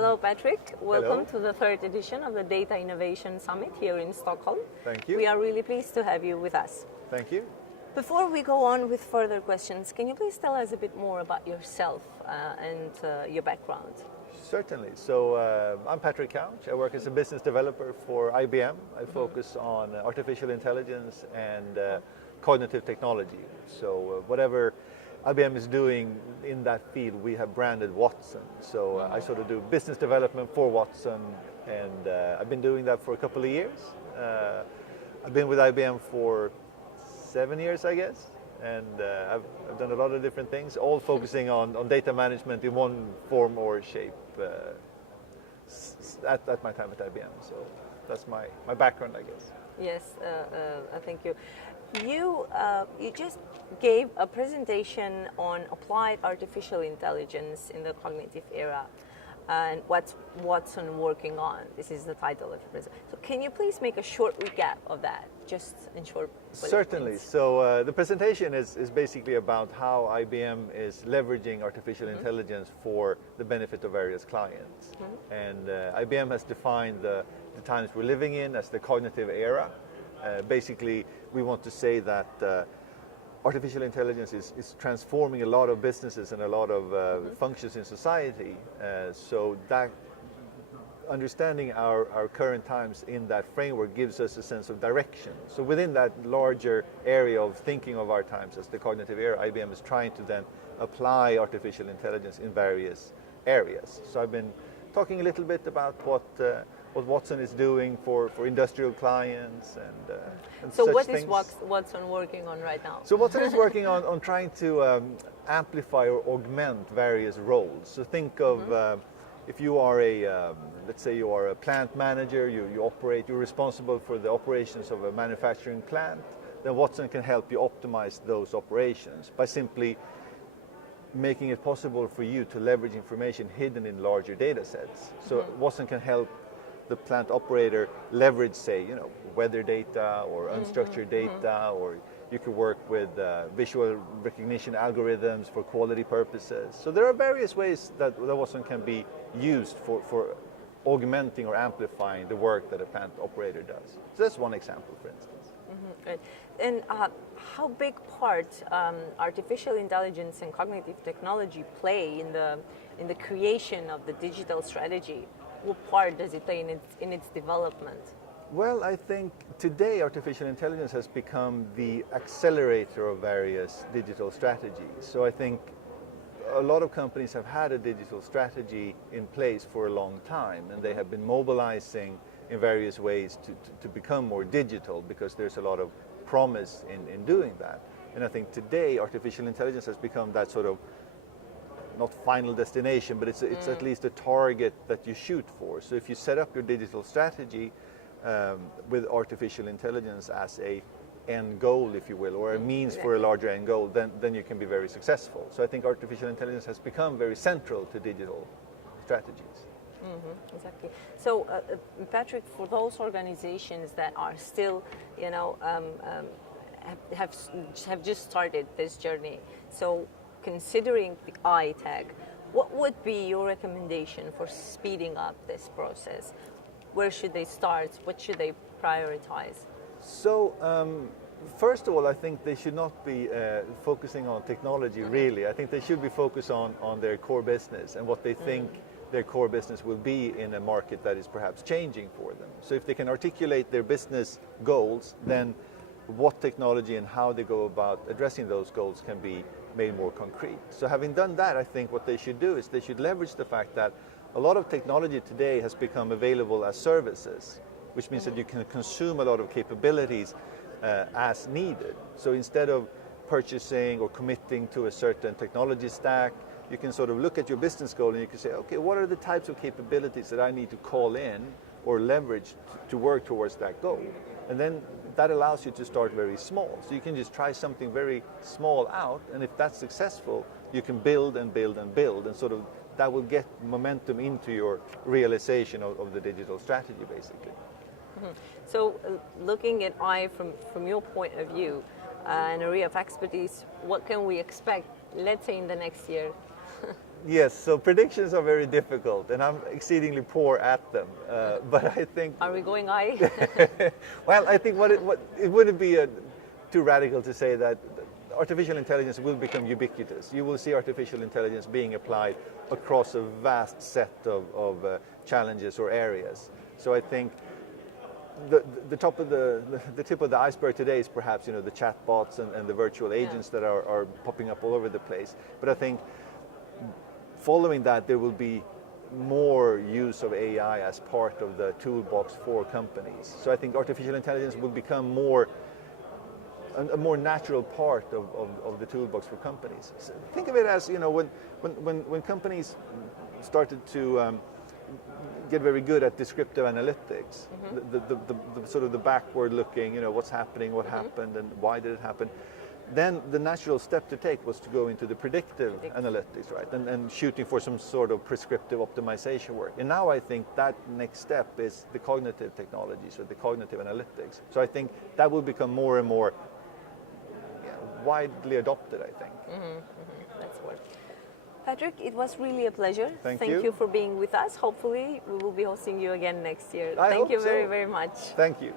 Hello, Patrick. Welcome Hello. to the third edition of the Data Innovation Summit here in Stockholm. Thank you. We are really pleased to have you with us. Thank you. Before we go on with further questions, can you please tell us a bit more about yourself and your background? Certainly. So I'm Patrick Couch. I work as a business developer for IBM. I focus on artificial intelligence and cognitive technology. So whatever IBM is doing in that field, we have branded Watson. So I sort of do business development for Watson, and I've been doing that for a couple of years. I've been with IBM for 7 years, I guess, and I've done a lot of different things, all focusing on data management in one form or shape at my time at IBM. So that's my background, I guess. Yes, thank you. You just gave a presentation on applied artificial intelligence in the cognitive era, and what's Watson working on. This is the title of the presentation. So can you please make a short recap of that, just in short? Certainly. So the presentation is basically about how IBM is leveraging artificial intelligence for the benefit of various clients. And IBM has defined the times we're living in as the cognitive era. Basically, we want to say that artificial intelligence is transforming a lot of businesses and a lot of functions in society. So that understanding our current times in that framework gives us a sense of direction. So within that larger area of thinking of our times as the cognitive era, IBM is trying to then apply artificial intelligence in various areas. So I've been talking a little bit about what Watson is doing for industrial clients and so such what things. is Watson working on right now? So Watson is working on trying to amplify or augment various roles. So think of if you are let's say you are a plant manager, you're responsible for the operations of a manufacturing plant, then Watson can help you optimize those operations by simply making it possible for you to leverage information hidden in larger data sets. So Watson can help the plant operator leverage, say, weather data or unstructured data, or you could work with visual recognition algorithms for quality purposes. So there are various ways that Watson can be used for augmenting or amplifying the work that a plant operator does. So that's one example, for instance. Right. And how big part artificial intelligence and cognitive technology play in the creation of the digital strategy? What part does it play in its development? Well, I think today artificial intelligence has become the accelerator of various digital strategies. So I think a lot of companies have had a digital strategy in place for a long time, and they have been mobilizing in various ways to become more digital, because there's a lot of promise in doing that. And I think today artificial intelligence has become that sort of, not final destination, but it's at least a target that you shoot for. So if you set up your digital strategy with artificial intelligence as a end goal, if you will, or a means for a larger end goal, then you can be very successful. So I think artificial intelligence has become very central to digital strategies. Exactly. So, Patrick, for those organizations that are still, have just started this journey, so considering the eye tag, what would be your recommendation for speeding up this process? Where should they start? What should they prioritize? So, first of all, I think they should not be focusing on technology, really. I think they should be focused on their core business and what they think their core business will be in a market that is perhaps changing for them. So if they can articulate their business goals, then what technology and how they go about addressing those goals can be made more concrete. So having done that, I think what they should do is they should leverage the fact that a lot of technology today has become available as services, which means that you can consume a lot of capabilities as needed. So instead of purchasing or committing to a certain technology stack, you can sort of look at your business goal and you can say, okay, what are the types of capabilities that I need to call in or leverage to work towards that goal? And then that allows you to start very small. So you can just try something very small out, and if that's successful, you can build and build and build, and sort of that will get momentum into your realization of the digital strategy, basically. So looking at I from your point of view, an area of expertise, what can we expect, let's say in the next year? Yes, so predictions are very difficult, and I'm exceedingly poor at them. But I think, Are we going high? well, I think it wouldn't be too radical to say that artificial intelligence will become ubiquitous. You will see artificial intelligence being applied across a vast set of challenges or areas. So I think the tip of the iceberg today is perhaps the chatbots and the virtual agents that are popping up all over the place. But I think following that, there will be more use of AI as part of the toolbox for companies. So I think artificial intelligence will become a more natural part of the toolbox for companies. So think of it as, when companies started to get very good at descriptive analytics, the sort of the backward looking, what's happening, what happened, and why did it happen. Then the natural step to take was to go into the predictive analytics, right, and shooting for some sort of prescriptive optimization work. And now I think that next step is the cognitive technologies or the cognitive analytics. So I think that will become more and more widely adopted, I think. That's what. Patrick, it was really a pleasure. Thank you. you For being with us. Hopefully, we will be hosting you again next year. I Thank hope you very, so. very much. Thank you.